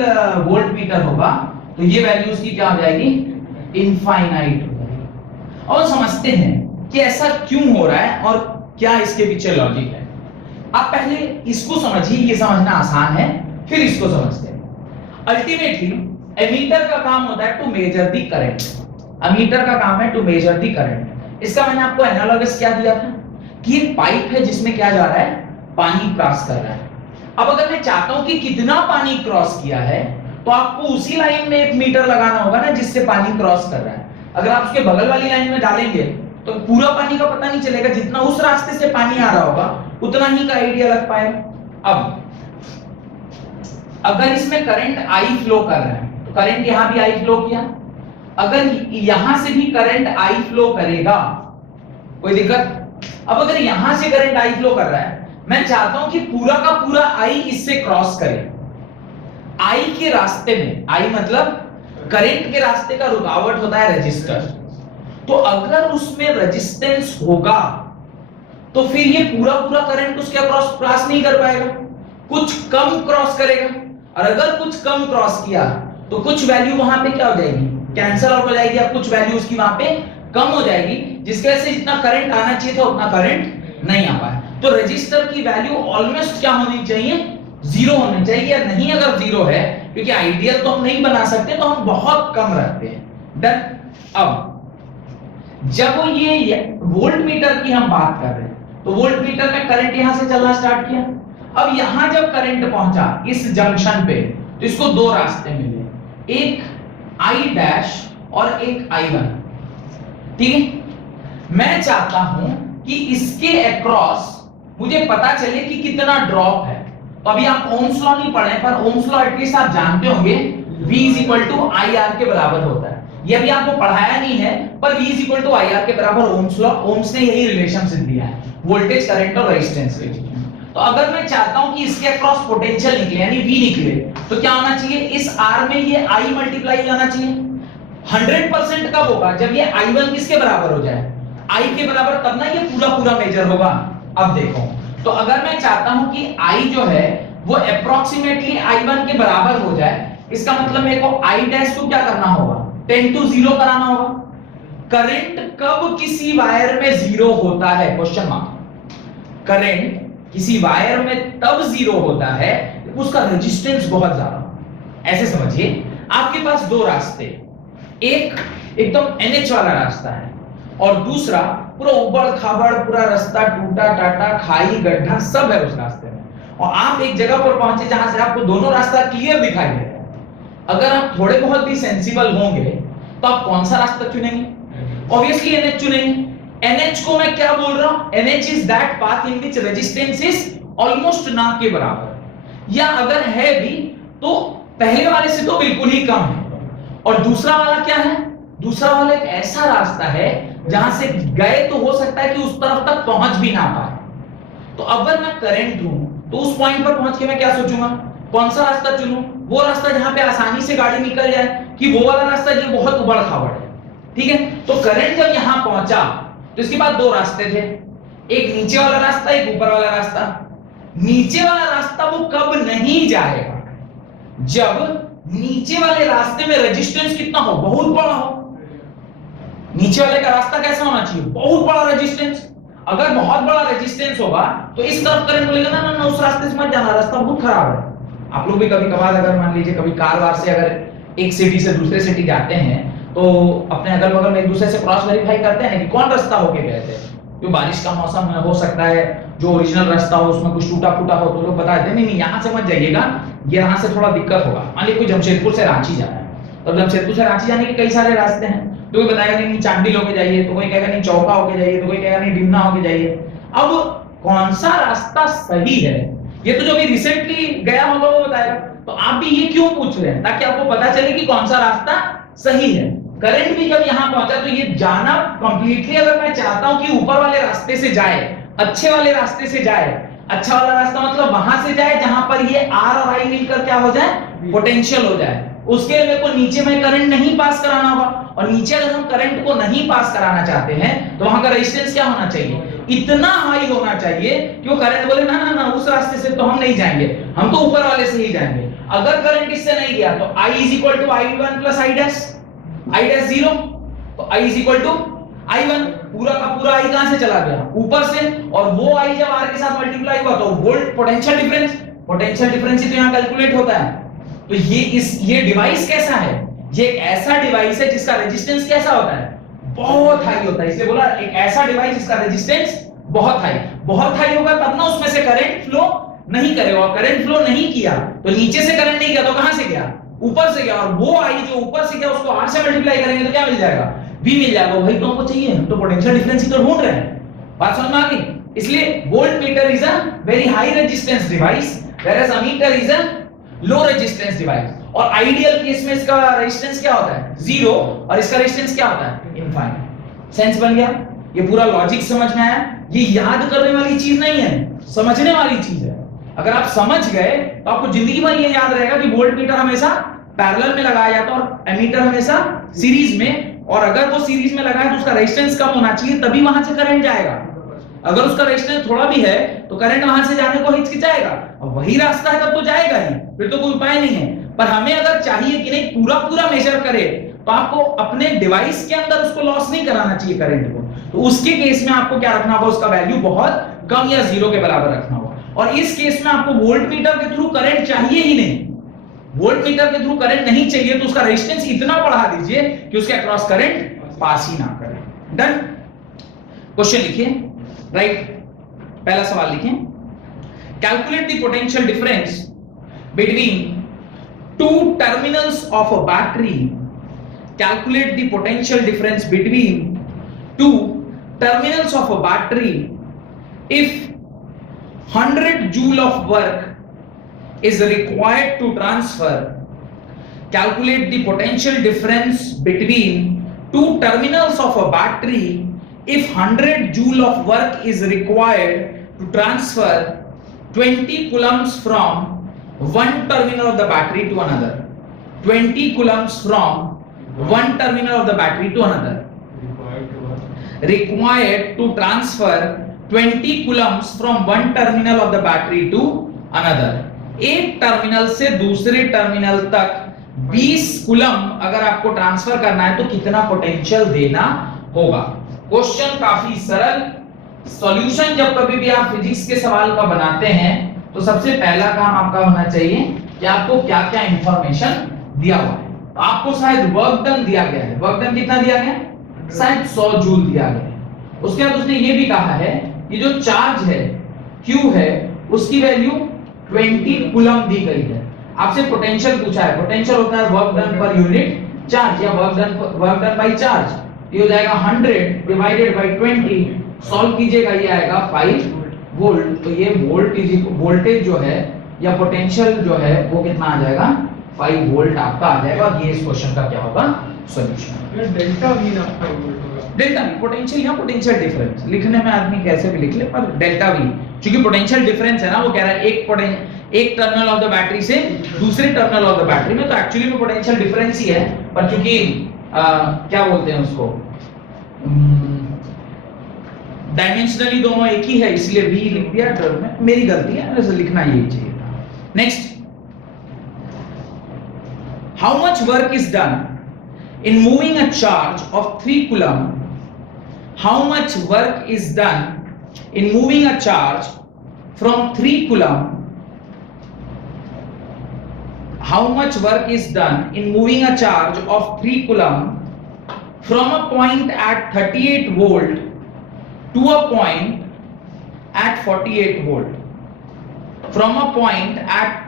वोल्टमीटर होगा तो ये वैल्यू उसकी क्या हो जाएगी, इनफाइनाइट हो जाएगी। और समझते हैं कि ऐसा क्यों हो रहा है और क्या इसके पीछे लॉजिक है। आप पहले इसको समझिए, ये समझना आसान है, फिर इसको समझते हैं। अल्टीमेटली एमीटर का काम होता है to measure the current, ammeter का काम है टू मेजर द करंट। इसका मैंने आपको एनालॉगस क्या दिया था कि एक पाइप है जिसमें क्या जा रहा है, पानी क्रॉस कर रहा है। अब अगर मैं चाहता हूं कि कितना पानी क्रॉस किया है तो आपको उसी लाइन में एक मीटर लगाना होगा ना जिससे पानी क्रॉस कर रहा है। अगर आप उसके बगल वाली लाइन में डालेंगे तो पूरा पानी का पता नहीं चलेगा, जितना उस रास्ते से पानी आ रहा होगा उतना ही का आइडिया लग पाएगा। अब अगर इसमें करंट आई फ्लो कर रहा है तो करंट यहां भी आई फ्लो किया, अगर यहां से भी करंट आई फ्लो करेगा कोई दिक्कत। अब अगर यहां से करंट आई फ्लो कर रहा है, मैं चाहता हूं कि पूरा का पूरा आई इससे क्रॉस करे। आई के रास्ते में, आई मतलब करंट के रास्ते का रुकावट होता है रेजिस्टर, तो अगर उसमें रेजिस्टेंस होगा तो फिर ये पूरा पूरा करंट उसके क्रॉस क्रॉस नहीं कर पाएगा, कुछ कम क्रॉस करेगा। और अगर कुछ कम क्रॉस किया तो कुछ वैल्यू वहां पे क्या हो जाएगी, कैंसिल आउट हो जाएगी, या कुछ वैल्यू उसकी वहां पे कम हो जाएगी, जिसकी वजह से जितना करंट आना चाहिए था उतना करंट नहीं आ पाया। तो रजिस्टर की वैल्यू ऑलमोस्ट क्या होनी चाहिए, जीरो होनी चाहिए, या नहीं अगर जीरो है, क्योंकि आइडियल तो हम नहीं बना सकते तो हम बहुत कम रखते हैं। डन। अब जब ये वोल्ट मीटर की हम बात कर रहे हैं तो वोल्ट मीटर में करंट यहां से चलना स्टार्ट किया। अब यहां जब करंट पहुंचा इस जंक्शन पे तो इसको दो रास्ते मिले, एक आई डैश और एक I1। ठीक है, मैं चाहता हूं कि इसके अक्रॉस मुझे पता चले कि कितना ड्रॉप है। तो अभी आप ओम्स लॉ नहीं पढ़े, पर ओम्स लॉ एटलीस्ट आप जानते होंगे, V IR के बराबर होता है। ये भी आपको पढ़ाया नहीं है, पर V IR के बराबर ओम्स लॉ, ओम्स ने यही रिलेशनशिप दिया है वोल्टेज, करंट और रेजिस्टेंस के बीच में। तो अगर मैं चाहता हूं कि इसके अक्रॉस पोटेंशियल निकले यानी V निकले, तो क्या होना चाहिए, इस R में ये I मल्टीप्लाई होना चाहिए। 100% कब होगा, जब ये I1 किसके बराबर हो जाए, I के बराबर, तब ना ये पूरा पूरा मेजर होगा। अब देखो, तो अगर मैं चाहता हूं कि I जो है वो अप्रोक्सीमेटली I1 के बराबर हो जाए, इसका मतलब मेरे को I डैश को क्या करना होगा, 10 to 0 कराना होगा। करंट कब किसी वायर में जीरो होता है, क्वेश्चन मार्क। करंट किसी वायर में तब जीरो होता है उसका रेजिस्टेंस बहुत ज्यादा। ऐसे समझिए, आपके पास दो रास्ते, एक एकदम NH वाला रास्ता है और दूसरा पूरा उबड़ खाबड़, पूरा रास्ता टूटा टाटा, खाई गड्ढा सब है उस रास्ते में, और आप एक जगह पर पहुंचे जहां से आपको दोनों रास्ता क्लियर दिखाई दे रहा है। अगर आप थोड़े बहुत भी सेंसिबल होंगे तो आप कौन सा रास्ता चुनेंगे, ऑब्वियसली NH चुनेंगे। NH को मैं क्या बोल रहा हूं, NH is that path in which resistance is almost ना के बराबर, या अगर है भी तो पहले वाले से तो बिल्कुल ही कम है। और दूसरा वाला क्या है, दूसरा वाला एक ऐसा रास्ता है जहां से गए तो हो सकता है कि उस तरफ तक पहुंच भी ना पाए। तो अगर मैं करंट हूं तो उस पॉइंट पर पहुंच के मैं क्या सोचूंगा, कौन सा रास्ता चुनूं, वो रास्ता जहां पे आसानी से गाड़ी निकल जाए, कि वो वाला रास्ता जो बहुत उबड़ खाबड़ है। ठीक है, तो करंट जब यहां पहुंचा तो इसके बाद दो रास्ते थे, एक नीचे वाला रास्ता, एक ऊपर वाला रास्ता। नीचे वाला रास्ता वो कब नहीं जाएगा, जब नीचे वाले रास्ते में रेजिस्टेंस कितना हो, बहुत बड़ा हो। नीचे वाले का रास्ता कैसा होना चाहिए, बहुत बड़ा रेजिस्टेंस। अगर बहुत बड़ा रेजिस्टेंस होगा तो इस तरफ करंट बोलेगा ना ना ना उस रास्ते से मत जाना, रास्ता बहुत खराब है। आप लोग भी कभी कभार अगर मान लीजिए कभी कार वार से अगर एक सिटी से दूसरे सिटी जाते हैं तो अपने अगल बगल में एक दूसरे से क्रॉस वेरीफाई करते हैं कि कौन रास्ता होके गए थे। क्यों, बारिश का मौसम हो सकता है, जो ओरिजिनल रास्ता हो उसमें कुछ टूटा फूटा हो तो लोग बता देते नहीं नहीं यहाँ से मत जाइएगा, ये यहाँ से थोड़ा दिक्कत होगा। मान लीजिए कोई जमशेदपुर से रांची जाना है, तो जमशेदपुर से रांची जाने के कई सारे रास्ते हैं, तो कोई बताएगा नहीं चांडिल होके जाइए, तो कोई कहेगा नहीं चौका होके जाइए, तो कोई कहेगा नहीं डिमना होके जाइए। अब कौन सा रास्ता सही है, ये तो जो भी रिसेंटली गया होगा वो बताएगा। तो आप भी ये क्यों पूछ रहे हैं, ताकि आपको पता चले कि कौन सा रास्ता सही है। करंट भी जब यहां पहुंचा तो ये जाना कंप्लीटली, अगर मैं चाहता हूं कि ऊपर वाले रास्ते से जाए, अच्छे वाले रास्ते से जाए, अच्छा वाला रास्ता मतलब वहां से जाए जहां पर ये R और I मिलकर क्या हो जाए, पोटेंशियल हो जाए, उसके लिए मेरे को नीचे में करंट नहीं पास कराना होगा। और नीचे अगर हम करंट को नहीं पास कराना चाहते हैं तो वहां का रेजिस्टेंस क्या होना चाहिए, इतना हाई होना चाहिए कि वो करंट बोले ना ना ना उस रास्ते से तो हम नहीं जाएंगे, हम तो ऊपर वाले से ही जाएंगे। अगर करंट इससे नहीं गया तो I is equal to I1 plus I dash 0, तो I is equal to I1, पूरा का पूरा I कहां से चला गया, ऊपर से, और वो I जब R के साथ मल्टीप्लाई हुआ तो वोल्ट पोटेंशियल डिफरेंस ही तो यहां कैलकुलेट होता है। तो ये डिवाइस कैसा है, ये एक ऐसा डिवाइस है जिसका रेजिस्टेंस कैसा होता है, बहुत हाई होता है। इसलिए बोला एक ऐसा डिवाइस जिसका रेजिस्टेंस बहुत हाई होगा, तब ना उसमें से करंट फ्लो नहीं करेगा। करंट फ्लो नहीं किया तो नीचे से करंट नहीं गया तो कहां से गया, ऊपर से गया, और वो आई जो ऊपर से गया उसको R से मल्टीप्लाई करेंगे तो क्या मिल जाएगा, V मिल जाएगा, वही तो हमको चाहिए, हम तो पोटेंशियल डिफरेंस ही तो ढूंढ रहे हैं। बात समझ में आ गई? इसलिए volt meter is a very high resistance device, whereas ammeter is a low resistance device. और आइडियल केस में इसका रेजिस्टेंस क्या होता है? 0, और इसका रेजिस्टेंस क्या होता है? इनफाइनाइट। सेंस बन गया? ये पूरा लॉजिक समझ में आया? ये याद करने वाली चीज नहीं है, समझने वाली चीज है। अगर आप समझ गए तो आपको जिंदगी भर ये याद रहेगा कि वोल्ट मीटर हमेशा पैरेलल में लगाया जाता है और एमीटर हमेशा सीरीज में, और अगर वो सीरीज में लगा है तो उसका रेजिस्टेंस कम होना चाहिए, तभी वहां से करंट जाएगा। अगर उसका रेजिस्टेंस थोड़ा भी है तो करंट वहां से जाने को हिचकिचाएगा, और वही रास्ता है तब तो जाएगा ही, फिर तो कोई उपाय नहीं है। पर हमें अगर चाहिए कि नहीं पूरा पूरा मेजर करे, तो आपको अपने डिवाइस के अंदर उसको लॉस नहीं कराना चाहिए करंट को, तो उसके केस में आपको क्या रखना होगा? उसका वैल्यू बहुत कम या 0 के बराबर रखना होगा। और इस केस में आपको वोल्ट मीटर के थ्रू करंट चाहिए ही नहीं, वोल्ट मीटर के थ्रू करंट नहीं चाहिए, तो उसका रेजिस्टेंस इतना बढ़ा दीजिए कि उसके अक्रॉस करंट पास ही ना करे। डन? क्वेश्चन लिखिए, राइट? पहला सवाल लिखिए, calculate the potential difference between two terminals of a battery. Calculate the potential difference between two terminals of a battery if 100 joule of work is required to transfer. Calculate the potential difference between two terminals of a battery if 100 joule of work is required to transfer 20 coulombs from one terminal of the battery to another. 20 coulombs from one terminal of the battery to another. Required to transfer 20 coulombs from one terminal of the battery to another. एक terminal से दूसरे terminal तक 20 coulomb अगर आपको transfer करना है तो कितना पोटेंशियल देना होगा? क्वेश्चन काफी सरल। सॉल्यूशन जब कभी भी आप फिजिक्स के सवाल का बनाते हैं तो सबसे पहला काम आपका होना चाहिए कि आपको क्या-क्या इंफॉर्मेशन दिया हुआ है। आपको शायद वर्क डन दिया गया है, वर्क डन कितना दिया गया? शायद 100 जूल दिया गया है। उसके बाद उसने ये भी कहा है कि जो चार्ज है Q है उसकी वैल्यू 20 कूलम दी गई है। आपसे पोटेंशियल पूछा है, पोटेंशियल होता है work done per unit charge या वर्क डन बाय चार्ज। ये हो जाएगा 100 डिवाइडेड बाय 20, सॉल्व कीजिएगा ये आएगा 5 वोल्ट। तो ये वोल्टेज जो है या पोटेंशियल जो है वो कितना आ जाएगा? 5 वोल्ट आपका आ जाएगा। ये इस क्वेश्चन का क्या होगा? सॉल्यूशन। डेल्टा वी ना 5 वोल्ट होगा। डेल्टा वी पोटेंशियल या पोटेंशियल डिफरेंस लिखने में आदमी कैसे भी लिख ले, पर डेल्टा वी क्योंकि पोटेंशियल डिफरेंस है ना, वो कह रहा है एक टर्मिनल ऑफ द बैटरी से दूसरे टर्मिनल ऑफ द बैटरी में, तो एक्चुअली में पोटेंशियल डिफरेंस ही है, पर चूंकि क्या बोलते हैं उसको, डायमेंशनली दोनों एक ही है इसलिए वी लिख दिया टर्म में। मेरी गलती है, वैसे लिखना यही चाहिए था। Next, how much work is done in moving a charge of 3 coulomb? How much work is done in moving a charge from 3 coulomb? How much work is done in moving a charge of 3 coulomb from a point at 38 volt to a point at 48 volt? From a point at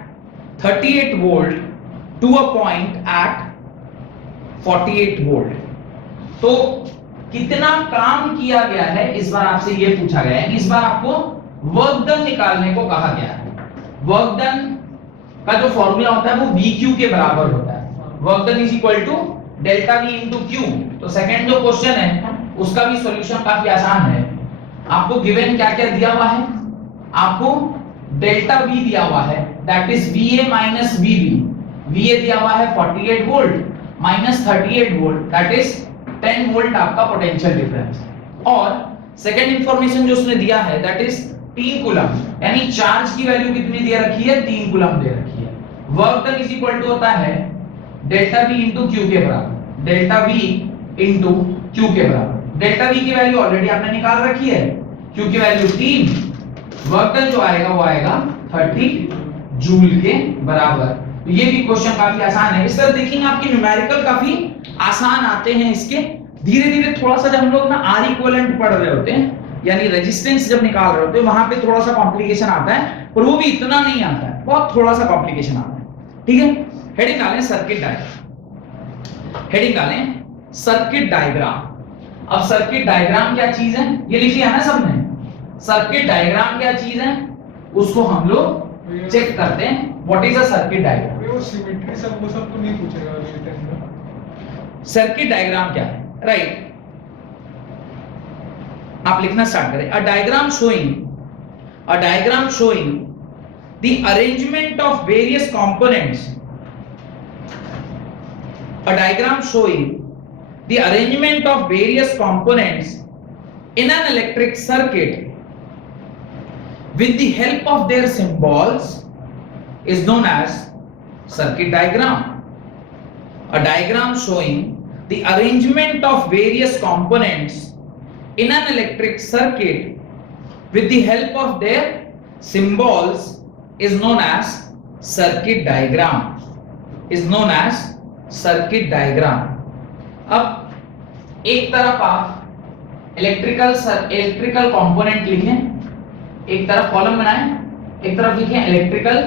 38 volt to a point at 48 volt. तो कितना काम किया गया है इस बार आपसे ये पूछा गया है। इस बार आपको वर्क डन निकालने को कहा गया है। वर्क डन का जो फॉर्मूला होता है वो VQ के बराबर होता है। Work done is equal to delta V into Q। तो सेकंड जो क्वेश्चन है उसका भी सॉल्यूशन काफी आसान है। आपको गिवन क्या-क्या दिया हुआ है? आपको डेल्टा V दिया हुआ है, that is VA minus VB। VA दिया हुआ है 48 volt minus 38 volt, that is 10 volt आपका पोटेंशियल डिफरेंस। और सेकंड इंफॉर्मेशन जो उसने दिया है दैट इज 3 कूलम, यानी चार्ज की वैल्यू कितनी दे रखी है? 3 कूलम दे रखी है। Work done is equal to होता है डेल्टा V इनटू Q के बराबर, डेल्टा V इनटू Q के बराबर। डेल्टा V की वैल्यू ऑलरेडी आपने निकाल रखी है, Q की वैल्यू 3, वर्क डन जो आएगा वो आएगा 30 जूल के बराबर। तो ये भी क्वेश्चन काफी आसान है। इस तरह देखेंगे आपके न्यूमेरिकल काफी आसान आते हैं इसके। धीरे धीरे थोड़ा सा जब हम लोग ना R इक्विवेलेंट पढ़ रहे होते हैं यानी रेजिस्टेंस जब निकाल रहे होते हैं वहां पे थोड़ा सा कॉम्प्लिकेशन आता है, पर वो भी इतना नहीं आता है, बहुत थोड़ा सा कॉम्प्लिकेशन आता है। ठीक है, हेडिंग डालें सर्किट डायग्राम। हेडिंग डालें सर्किट डायग्राम। अब सर्किट डायग्राम क्या चीज है ये लिख लिया ना सबने। सर्किट डायग्राम क्या चीज है उसको हम लोग चेक करते हैं। What is a circuit diagram? वो सिमेट्री सब वो सब तो नहीं पूछेगा अभी टाइम का। सर्किट डायग्राम क्या है? राइट, आप लिखना स्टार्ट करें। A diagram showing the arrangement of various components, a diagram showing the arrangement of various components in an electric circuit with the help of their symbols is known as circuit diagram. A diagram showing the arrangement of various components in an electric circuit with the help of their symbols is known as circuit diagram. अब एक तरफ आप electrical component लिखें, एक तरफ column बनाएं, एक तरफ लिखें इलेक्ट्रिकल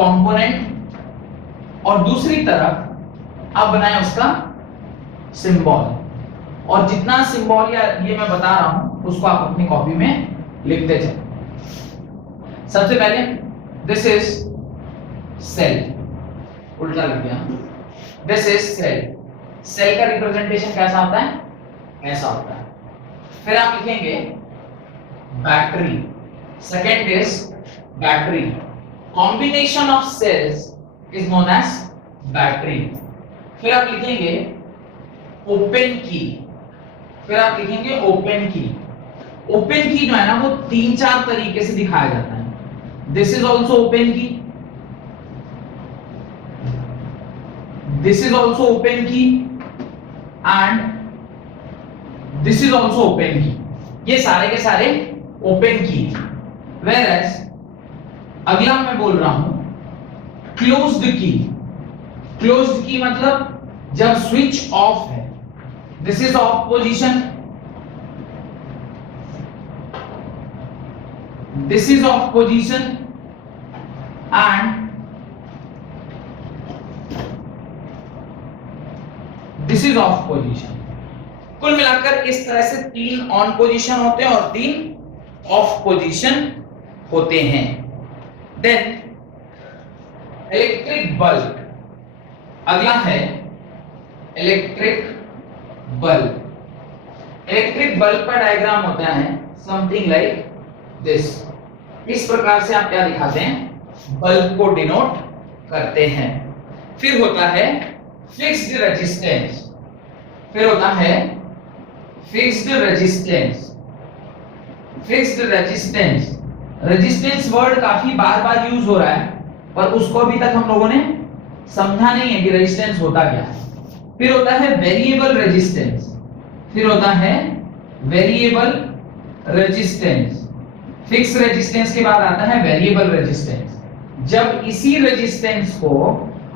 कंपोनेंट और दूसरी तरफ आप बनाएं उसका सिंबल। और जितना सिंबल या ये मैं बता रहा हूं उसको आप अपनी कॉपी में लिखते चलें। सबसे पहले दिस इज सेल, उल्टा लिख दिया। This is cell. सेल का रिप्रेजेंटेशन कैसा होता है? ऐसा होता है। फिर आप लिखेंगे battery. Second is battery. Combination of cells is known as battery. फिर आप लिखेंगे ओपन की। ओपन की जो है ना वो 3-4 तरीके से दिखाया जाता है। दिस इज ऑल्सो ओपन की, this is also open key and this is also open key। ये सारे के सारे open key। whereas अगला मैं बोल रहा हूं closed key। closed key मतलब जब स्विच ऑफ है, this is off position, this is off position and this is of position. कुल मिलाकर इस तरह से 3 ऑन पोजीशन होते हैं और 3 ऑफ पोजीशन होते हैं। देन इलेक्ट्रिक बल्ब, अगला है इलेक्ट्रिक बल्ब। इलेक्ट्रिक बल्ब का डायग्राम होता है समथिंग लाइक दिस। इस प्रकार से आप क्या दिखाते हैं? बल्ब को डिनोट करते हैं। फिर होता है फिक्स्ड रेजिस्टेंस। रेजिस्टेंस वर्ड काफी बार यूज हो रहा है पर उसको अभी तक हम लोगों ने समझा नहीं है कि रेजिस्टेंस होता क्या है। फिर होता है वेरिएबल रेजिस्टेंस। फिक्स रेजिस्टेंस के बाद आता है वेरिएबल रेजिस्टेंस। जब इसी रेजिस्टेंस को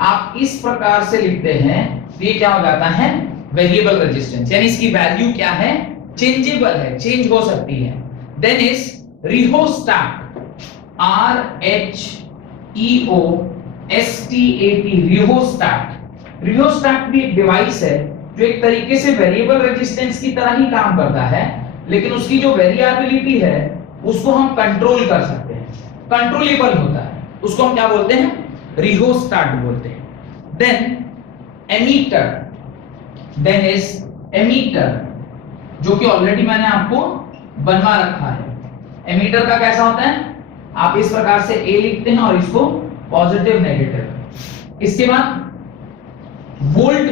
आप इस प्रकार से लिखते हैं तो ये क्या हो जाता है? वेरिएबल रेजिस्टेंस, यानी इसकी वैल्यू क्या है? चेंजेबल है, चेंज हो सकती है। देन इज रिहोस्टैट, RHEOSTAT, रिहोस्टैट भी एक डिवाइस है जो एक तरीके से वेरिएबल रेजिस्टेंस की तरह ही काम करता है, लेकिन उसकी जो वेरिएबिलिटी है उसको हम कंट्रोल कर सकते हैं, कंट्रोलेबल होता है, उसको हम क्या बोलते हैं? रिहोस्टैट बोलते हैं। देन एमीटर, जो कि ऑलरेडी मैंने आपको बनवा रखा है। एमीटर का कैसा होता है? आप इस प्रकार से ए लिखते हैं और इसको पॉजिटिव नेगेटिव। इसके बाद वोल्ट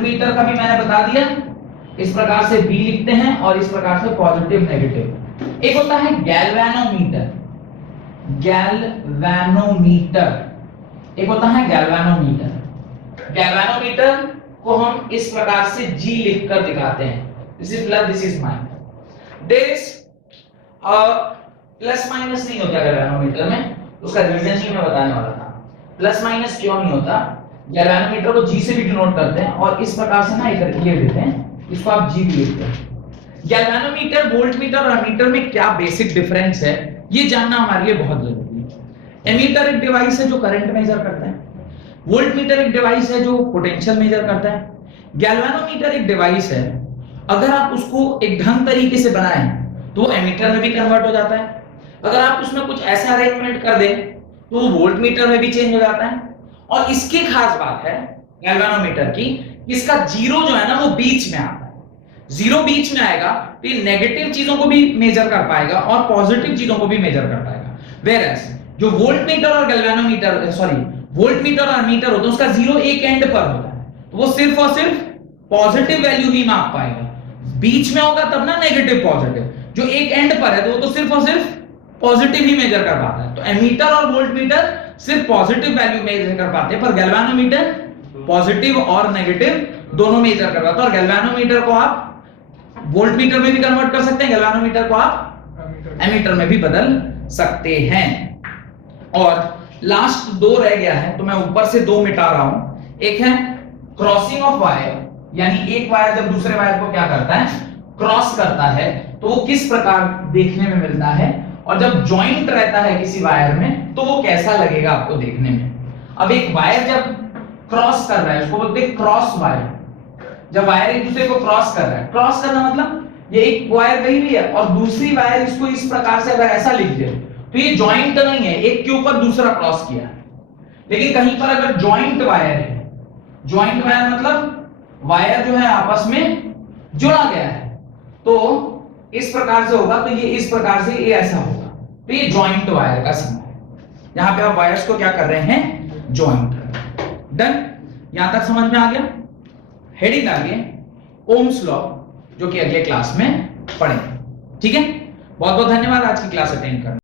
मीटर का भी मैंने बता दिया। इस प्रकार से बी लिखते हैं और इस प्रकार से पॉजिटिव नेगेटिव। एक होता है गैल्वेनोमीटर। गैल्वेनोमीटर को हम इस प्रकार से G लिखकर दिखाते हैं। This is plus, this is minus. There is plus minus नहीं होता गैल्वेनोमीटर में, उसका रीजन ही मैं बताने वाला था। प्लस माइनस क्यों नहीं होता? गैल्वेनोमीटर को G से भी डिनोट करते हैं और इस प्रकार से ना इधर ये देते हैं, इसको आप G भी लिखते हैं। गैल्वेनोमीटर, वोल्टमीटर और एमीटर में क्या बेसिक डिफरेंस है ये जानना हमारे लिए बहुत जरूरी है। एमीटर एक डिवाइस है जो करंट मेजर करता है, वोल्टमीटर एक डिवाइस है जो पोटेंशियल मेजर करता है। गैल्वेनोमीटर एक डिवाइस है, अगर आप उसको एक ढंग तरीके से बनाएं तो वो एमीटर में भी कन्वर्ट हो जाता है। अगर आप उसमें कुछ ऐसा अरेंजमेंट कर दें तो वो वोल्ट मीटर में भी चेंज हो जाता है। और इसकी खास बात है गैल्वेनोमीटर की, इसका जीरो जो है ना वो बीच में आता है। जीरो बीच में आएगा तो ये नेगेटिव चीजों को भी मेजर कर पाएगा और पॉजिटिव चीजों को भी मेजर कर पाएगा। वेयरएज जो वोल्ट मीटर और गैल्वेनोमीटर वोल्ट मीटर और एमीटर होता है उसका जीरो एक एंड पर होता है, तो वो सिर्फ और सिर्फ पॉजिटिव वैल्यू ही माप पाएगा। बीच में होगा तब ना नेगेटिव पॉजिटिव, जो एक एंड पर है तो वो तो सिर्फ और सिर्फ पॉजिटिव ही मेजर कर पाता है। तो एमीटर और वोल्ट मीटर सिर्फ पॉजिटिव वैल्यू मेजर कर पाते हैं, पर गैल्वेनोमीटर पॉजिटिव और नेगेटिव दोनों मेजर कर पाता है। और गैल्वेनोमीटर को आप वोल्ट मीटर में भी कन्वर्ट कर सकते हैं, गैल्वेनोमीटर को आप एमीटर में भी बदल सकते हैं। और लास्ट दो रह गया है, तो मैं ऊपर से दो मिटा रहा हूं। एक है क्रॉसिंग ऑफ वायर, यानी एक वायर जब दूसरे वायर को क्या करता है, क्रॉस करता है, तो वो किस प्रकार देखने में मिलता है। और जब जॉइंट रहता है किसी वायर में तो वो कैसा लगेगा आपको देखने में। अब एक वायर जब क्रॉस कर रहा है उसको बोलते हैं क्रॉस वायर। जब वायर एक दूसरे को क्रॉस कर रहा है, क्रॉस करना मतलब ये एक वायर गई हुई है और दूसरी वायर इसको इस प्रकार से अगर ऐसा लिख दे तो ये जॉइंट नहीं है, एक के ऊपर दूसरा क्रॉस किया है। लेकिन कहीं पर अगर जॉइंट वायर है, जॉइंट वायर मतलब वायर जो है आपस में जुड़ा गया है, तो इस प्रकार से होगा, तो ये इस प्रकार से ये ऐसा होगा, तो ये जॉइंट वायर का सिंबल है। यहां पे आप वायर्स को क्या कर रहे हैं, जॉइंट। डन, यहां तक समझ में आ गया। हेडिंग डालिए ओम्स लॉ, जो कि अगले क्लास में पढ़ेंगे। ठीक है, बहुत बहुत धन्यवाद आज की क्लास अटेंड करने।